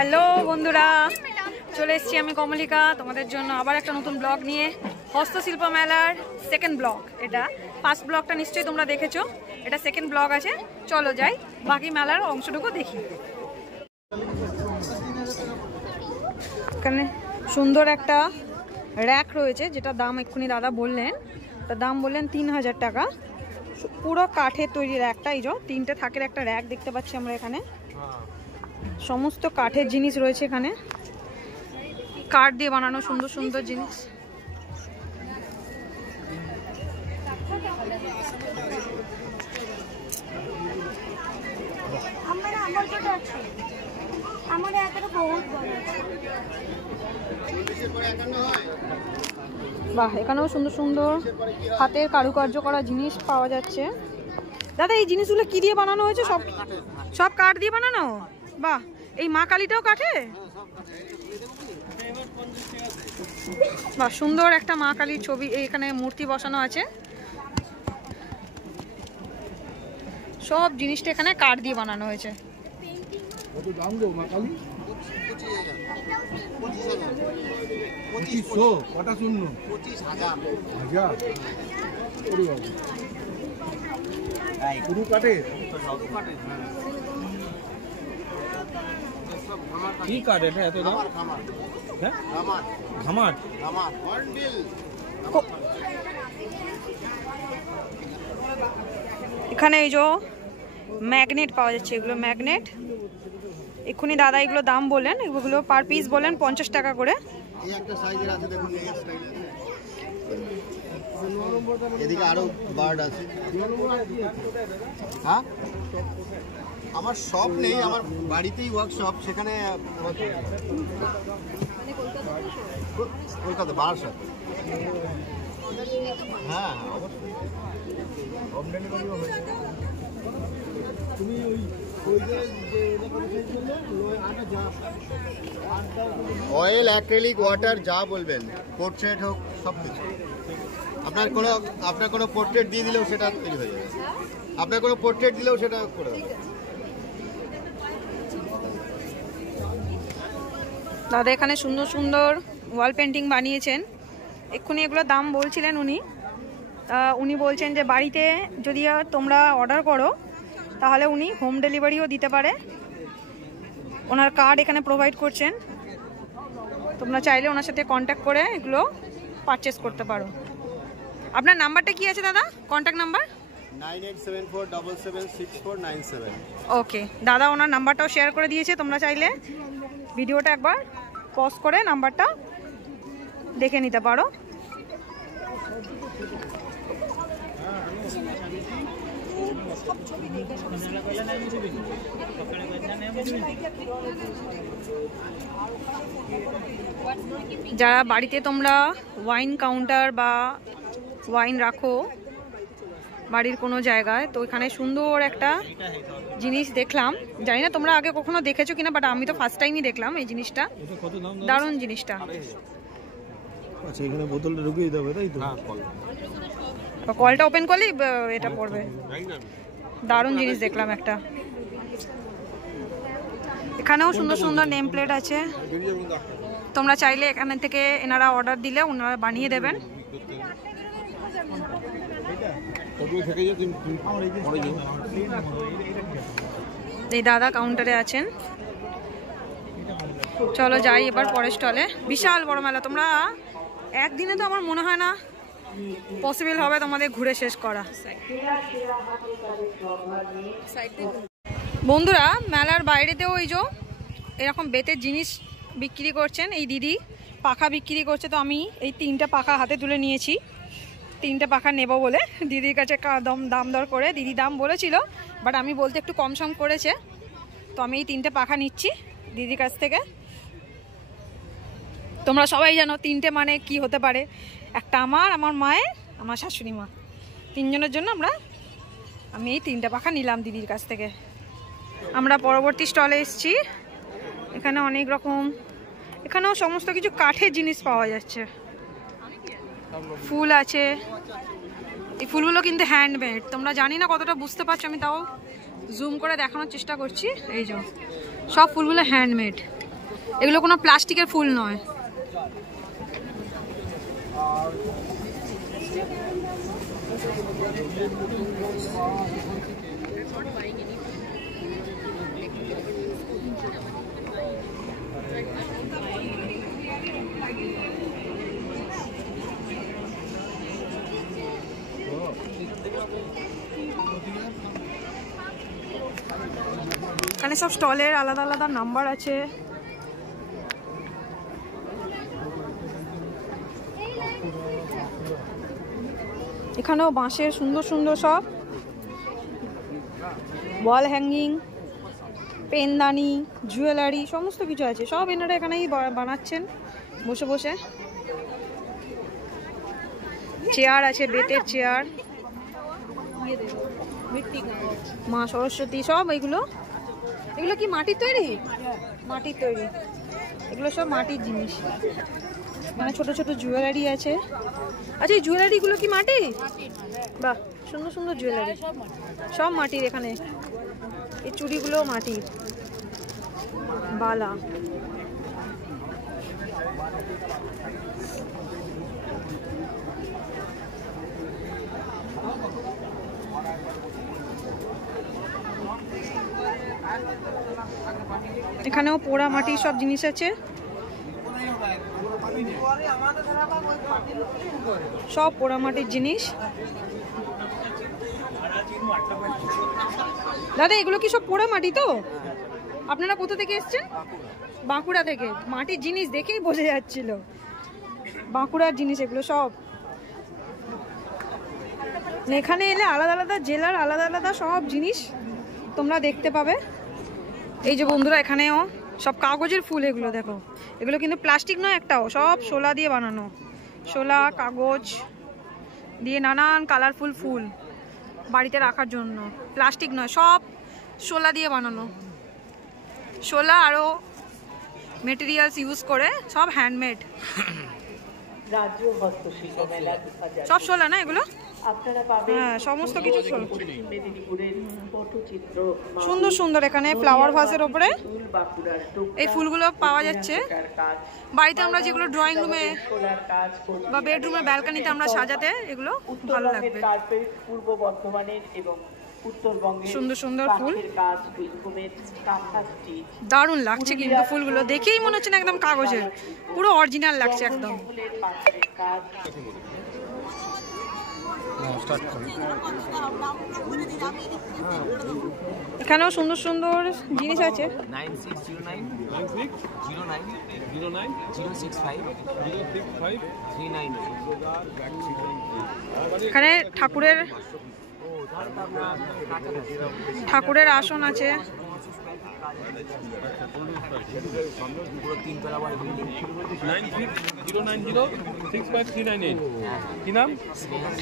Hello বন্ধুরা, চলে এসেছি আমি কমলিকা তোমাদের জন্য আবার একটা নতুন ব্লগ নিয়ে। হস্তশিল্প মেলার সেকেন্ড ব্লগ এটা। ফার্স্ট ব্লগটা নিশ্চয়ই তোমরা দেখেছো, এটা সেকেন্ড ব্লগ আছে। চলো যাই, বাকি মেলার অংশটুকু দেখি। এখানে সুন্দর একটা র্যাক রয়েছে, যেটা দাম এক্ষুনি দাদা বললেন, তার দাম বললেন 3000 টাকা। পুরো কাঠের তৈরি র্যাকটা, এই যে 3টে থাকের একটা র্যাক দেখতে পাচ্ছি আমরা এখানে। সমস্ত কাঠের জিনিস রয়েছে এখানে, কাঠ দিয়ে বানানো সুন্দর সুন্দর জিনিস। বাহ, এখানেও সুন্দর সুন্দর হাতের কারুকার্য করা জিনিস পাওয়া যাচ্ছে। দাদা, এই জিনিসগুলো কি দিয়ে বানানো হয়েছে? সব কাঠ দিয়ে বানানো? বাহ, এই মা কালীটাও কাঠে? বাহ, সুন্দর একটা মা কালীর ছবি এখানে মূর্তি বসানো আছে। সব জিনিসটা এখানে কাঠ দিয়ে বানানো হয়েছে। এখানে এই যে ম্যাগনেট পাওয়া যাচ্ছে, এগুলো ম্যাগনেট। এক্ষুনি দাদা এগুলো দাম বলেন, এগুলো পার পিস বলেন 50 টাকা করে। এদিকে আরো বার্ড আছে। হ্যাঁ, আমার শপ নেই, আমার বাড়িতেই ওয়ার্কশপ। সেখানে কলকাতা বারাসাত। হ্যাঁ, অয়েল, অ্যাক্রিলিক, ওয়াটার, যা বলবেন, পোর্ট্রেট হোক, সব কিছু। আপনার কোনো পোর্ট্রেট দিয়ে দিলেও সেটা তৈরি হয়ে যাবে। আপনার কোনো পোর্ট্রেট দিলেও সেটা করে দেবে। দাদা এখানে সুন্দর সুন্দর ওয়াল পেন্টিং বানিয়েছেন। এক্ষুনি এগুলো দাম বলছিলেন উনি বলছেন যে বাড়িতে যদি তোমরা অর্ডার করো তাহলে উনি হোম ডেলিভারিও দিতে পারে। ওনার কার্ড এখানে প্রোভাইড করছেন, তোমরা চাইলে ওনার সাথে কন্ট্যাক্ট করে এগুলো পারচেস করতে পারো। আপনার নাম্বারটা কি আছে দাদা? Contact number 9874776497। ওকে, দাদা ওনার নাম্বারটাও শেয়ার করে দিয়েছে, তোমরা চাইলে ভিডিওটা একবার পজ করে নাম্বারটা দেখে নিতে পারো। যারা বাড়িতে তোমরা ওয়াইন কাউন্টার বা ওয়াইন রাখো বাড়ির কোনো জায়গায়, তো এখানে সুন্দর একটা জিনিস দেখলাম। জানি না তোমরা আগে কখনো দেখেছো কিনা, বাট আমি তো ফার্স্ট টাইমই দেখলাম এই জিনিসটা। দারুণ জিনিসটা। আচ্ছা, এখানে বোতলটা ঢুকিয়ে দিতে হবে, তাই তো? কলটা ওপেন করলেই এটা পড়বে। দারুণ জিনিস দেখলাম একটা। এখানেও সুন্দর সুন্দর নেম প্লেট আছে, তোমরা চাইলে এখান থেকে এনারা অর্ডার দিলে ওনারা বানিয়ে দেবেন। এই দাদা কাউন্টারে আছেন। চলো যাই এবার পরের স্টলে। বিশাল বড় মেলা, তোমরা একদিনে তো আমার মনে হয় না পসিবল হবে তোমাদের ঘুরে শেষ করা। বন্ধুরা, মেলার বাইরেতেও এই যে এরকম বেতের জিনিস বিক্রি করছেন। এই দিদি পাখা বিক্রি করছে, তো আমি এই 3টে পাখা হাতে তুলে নিয়েছি। 3টে পাখা নেব বলে দিদির কাছে দাম দর করে, দিদি দাম বলেছিল বাট আমি বলতে একটু কম সম করেছে, তো আমি এই 3টে পাখা নিচ্ছি দিদির কাছ থেকে। তোমরা সবাই জানো 3টে মানে কি হতে পারে। একটা আমার মায়ের, আমার শাশুড়ি মা, 3জনের জন্য আমি এই 3টে পাখা নিলাম দিদির কাছ থেকে। আমরা পরবর্তী স্টলে এসেছি। এখানে অনেক রকম, এখানেও সমস্ত কিছু কাঠের জিনিস পাওয়া যাচ্ছে। ফুল আছে, এই ফুলগুলো কিন্তু হ্যান্ডমেড। তোমরা জানি না কতটা বুঝতে পারছো, আমি তাও জুম করে দেখানোর চেষ্টা করছি। এই যে সব ফুলগুলো হ্যান্ডমেড। এগুলো কোনো প্লাস্টিকের ফুল নয়। এখানে সব স্টলের আলাদা আলাদা নাম্বার আছে। এখানেও বাঁশের সুন্দর সুন্দর সব ওয়াল হ্যাঙ্গিং, পেনদানি, জুয়েলারি সমস্ত কিছু আছে। সব এনারা এখানেই বানাচ্ছেন বসে বসে। চেয়ার আছে, বেতের চেয়ার, মা সরস্বতী সব। এগুলো কি মাটির তৈরি? মাটির তৈরি, এগুলো সব মাটির জিনিস। মানে ছোট ছোট জুয়েলারি আছে। আচ্ছা, এই জুয়েলারিগুলো কি মাটি? বাহ, সুন্দর সুন্দর জুয়েলারি, সব মাটির। এখানে এই চুড়িগুলো মাটির, বালা। এখানেও পোড়া মাটির সব জিনিস আছে, সব পোড়া মাটির জিনিস। দাদা, এগুলো কি সব পোড়া মাটি তো? আপনারা কোথা থেকে এসছেন? বাঁকুড়া থেকে। মাটির জিনিস দেখেই বোঝা যাচ্ছিল বাঁকুড়ার জিনিস এগুলো সব। এখানে এলে আলাদা আলাদা জেলার আলাদা আলাদা সব জিনিস তোমরা দেখতে পাবে। এই যে বন্ধুরা, এখানেও সব কাগজের ফুল। এগুলো দেখো, এগুলো কিন্তু প্লাস্টিক নয় একটাও, সব শোলা দিয়ে বানানো। শোলা, কাগজ দিয়ে নানান কালারফুল ফুল বাড়িতে রাখার জন্য। প্লাস্টিক নয়, সব শোলা দিয়ে বানানো। শোলা আরও মেটেরিয়ালস ইউজ করে, সব হ্যান্ডমেড। সব শোলা না এগুলো? হ্যাঁ, সমস্ত কিছু সুন্দর সুন্দর। এখানে ফ্লাওয়ার ভাসের ওপরে এই ফুলগুলো পাওয়া যাচ্ছে। বাড়িতে আমরা যেগুলো ড্রয়িং রুমে বা বেডরুমে ব্যালকনিতে আমরা সাজাতে, এগুলো ভালো লাগবে। সুন্দর সুন্দর ফুল, দারুণ লাগছে কিন্তু ফুলগুলো দেখেই মনে হচ্ছে না একদম কাগজের, পুরো অরিজিনাল লাগছে একদম। এখানেও সুন্দর সুন্দর জিনিস আছে। এখানে ঠাকুরের আসন আছে।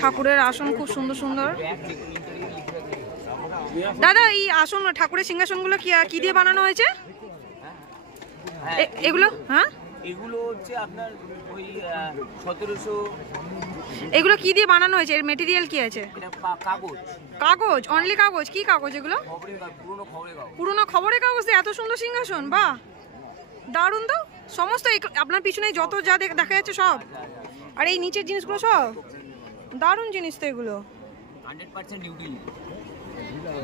ঠাকুরের আসন খুব সুন্দর সুন্দর। দাদা, এই আসন ঠাকুরের সিংহাসনগুলো কি দিয়ে বানানো হয়েছে এগুলো? হ্যাঁ, এগুলো হচ্ছে আপনার ওই 1700। এগুলো কি দিয়ে বানানো হয়েছে? এর মেটেরিয়াল কি আছে? কাগজ। কাগজ, অনলি কাগজ? কি কাগজ এগুলো? পুরনো খবরের কাগজ দিয়ে এত সুন্দর সিংহাসন, বাহ, দারুণ তো। সমস্ত আপনার পিছনে যত যা দেখা যাচ্ছে সব, আর এই নিচের জিনিসগুলো সব দারুণ জিনিস তো এগুলো। 100% ইউটিলিটি,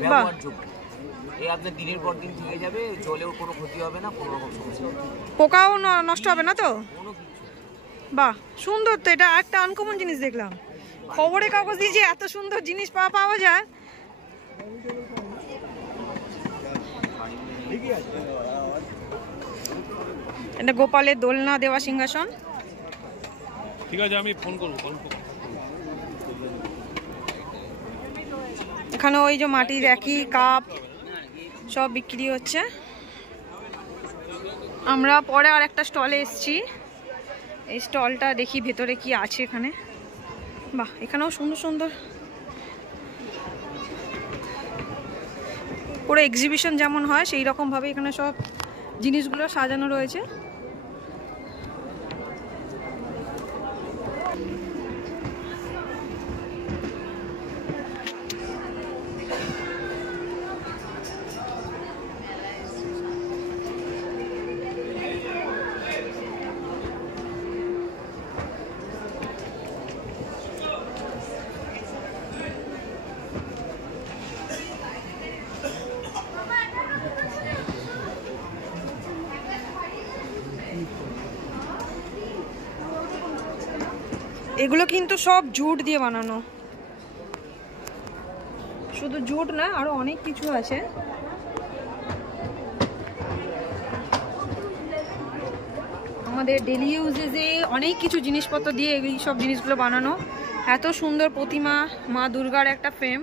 ব্যবহারযোগ্য। এই আপনার দিনের পর দিন থেকে যাবে, জলেও কোনো ক্ষতি হবে না, কোনো রকম সমস্যা হবে না, পোকাও নষ্ট হবে না তো? বাহ, সুন্দর তো। এটা একটা আনকমন জিনিস দেখলাম, খবরের কাগজ দিয়ে যে এত সুন্দর জিনিস পাওয়া যায়। এটা গোপালের দোলনা দেওয়া সিংহাসন। ঠিক আছে, আমি ফোন করব। এখানে ওই যে মাটির একই কাপ সব বিক্রি হচ্ছে। আমরা পরে আর একটা স্টলে এসেছি, এই স্টলটা দেখি ভেতরে কি আছে এখানে। বাহ, এখানেও সুন্দর সুন্দর পুরো এক্সিবিশন যেমন হয় সেই রকম ভাবে এখানে সব জিনিসগুলো সাজানো রয়েছে। এগুলো কিন্তু সব জুট দিয়ে বানানো, শুধু জুট না আরো অনেক কিছু আছে। আমাদের ডেলি ইউজেসে অনেক কিছু জিনিসপত্র দিয়ে এই সব জিনিসগুলো বানানো। এত সুন্দর প্রতিমা, মা দুর্গার একটা ফ্রেম,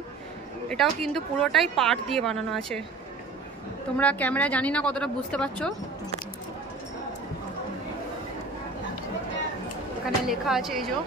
এটাও কিন্তু পুরোটাই পাট দিয়ে বানানো আছে। তোমরা ক্যামেরা জানি না কতটা বুঝতে পারছো, এখানে লেখা আছে এই যে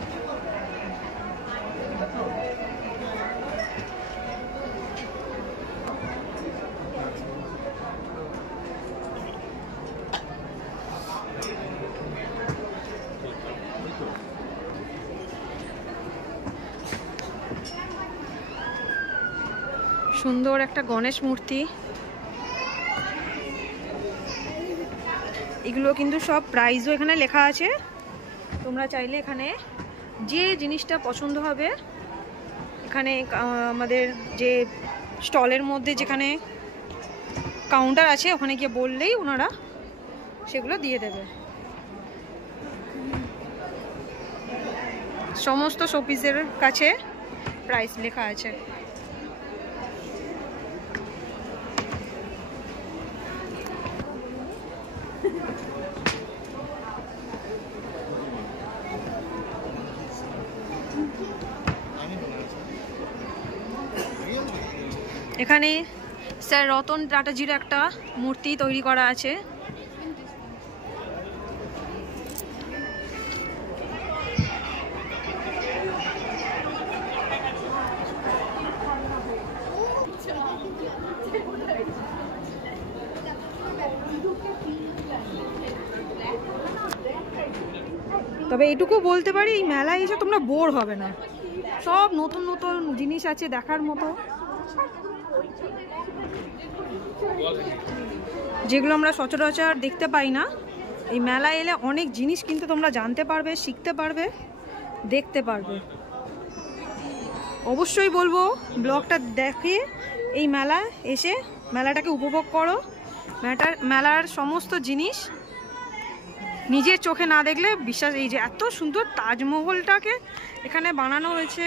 সুন্দর একটা গণেশ মূর্তি। এগুলো কিন্তু সব প্রাইসও এখানে লেখা আছে, তোমরা চাইলে এখানে যে জিনিসটা পছন্দ হবে, এখানে আমাদের যে স্টলের মধ্যে যেখানে কাউন্টার আছে ওখানে গিয়ে বললেই ওনারা সেগুলো দিয়ে দেবে। সমস্ত শোপিসের কাছে প্রাইস লেখা আছে। এখানে স্যার রতন টাটাজির একটা মূর্তি তৈরি করা আছে। তবে এটুকু বলতে পারি, এই মেলায় এসে তোমরা বোর হবে না, সব নতুন নতুন জিনিস আছে দেখার মতো, যেগুলো আমরা সচরাচর দেখতে পাই না। এই মেলায় এলে অনেক জিনিস কিন্তু তোমরা জানতে পারবে, শিখতে পারবে, দেখতে পারবে। অবশ্যই বলবো ব্লগটা দেখে এই মেলায় এসে মেলাটাকে উপভোগ করো। মেলার সমস্ত জিনিস নিজের চোখে না দেখলে বিশ্বাস, এই যে এত সুন্দর তাজমহলটাকে এখানে বানানো হয়েছে,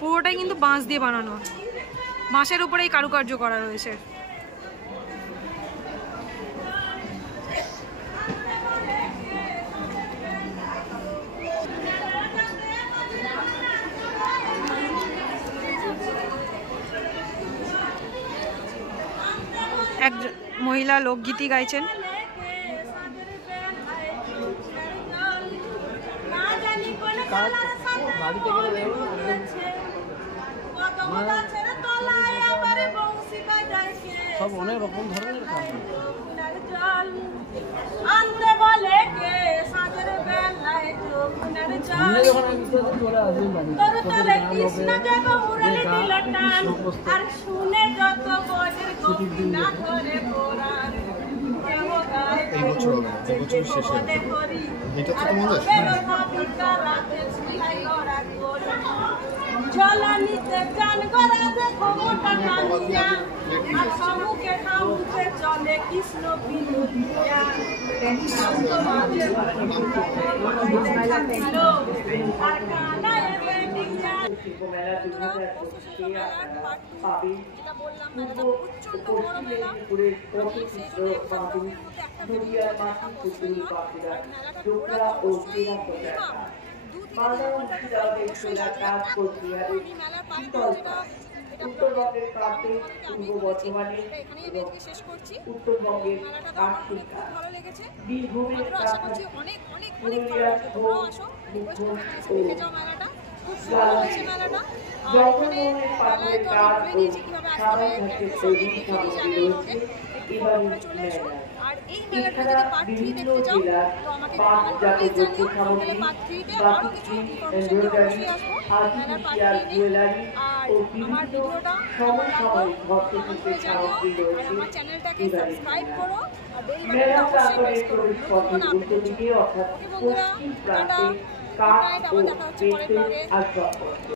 পুরোটাই কিন্তু বাঁশ দিয়ে বানানো, বাঁশের উপরেই কারুকার্য করা রয়েছে। এক মহিলা লোকগীতি গাইছেন। সব অনেক রকম ধরনের কাজ এই বছর হবে না, এই বছর শেষে এটা তো তোমাদের জলানিতে গান করা দেখো মোটা কালিয়া আর সমুখে খাউতে চলে কৃষ্ণ বিনোদিয়া শান্ত মাঝে হ্যালো আর কানায় বেডিয়া এটা বললাম মেলাটা প্রচন্ড বড় মেলা, আমি সেই জন্য একটা ব্লগের মধ্যে একটা ভিডিও দেখা পছন্দ না, আর মেলাটা ঘোরা তো অবশ্যই মিনিমাম 2 থেকে 3 ঘন্টা অবশ্যই লাগবে। আমি মেলার পার্টটা যেটা উত্তরবঙ্গের প্রান্তে পূর্ব বর্ধমানে এখানেই আমি আজকে শেষ করছি। মেলাটা তো আমার খুব ভালো লেগেছে, আমরা আশা করছি অনেক অনেক অনেক ভালো লাগবে। তোমরাও আসো, রিকোয়েস্ট করবো দেখে যাও মেলাটা, খুব সুন্দর হয়েছে মেলাটা। আর এখানে মেলায় তো আমি বলে দিয়েছি কীভাবে আসতে হবে, সবই দেখিয়ে দিয়েছি আগের ব্লগে, একটু ফলো করে চলে এসো। আর এই মেলাটা যদি পার্ট 3 দেখতে চাও তো আমাকে কমেন্ট করে প্লিজ জানিও, তাহলে পার্ট 3-তে আরও কিছু ইনফরমেশন নিয়ে অবশ্যই আসবো মেলার পার্ট 3 নিয়ে। আর আমার ভিডিওটা কেমন লাগলো কমেন্ট করে জানিও, আর আমার চ্যানেলটাকে সাবস্ক্রাইব করো আর বেল বাটনটা অবশ্যই প্রেস করো নতুন কোনো আপডেটের জন্য। ওকে বন্ধুরা, টাটা, গুড নাইট, আবার দেখা হচ্ছে পরের ব্লগে।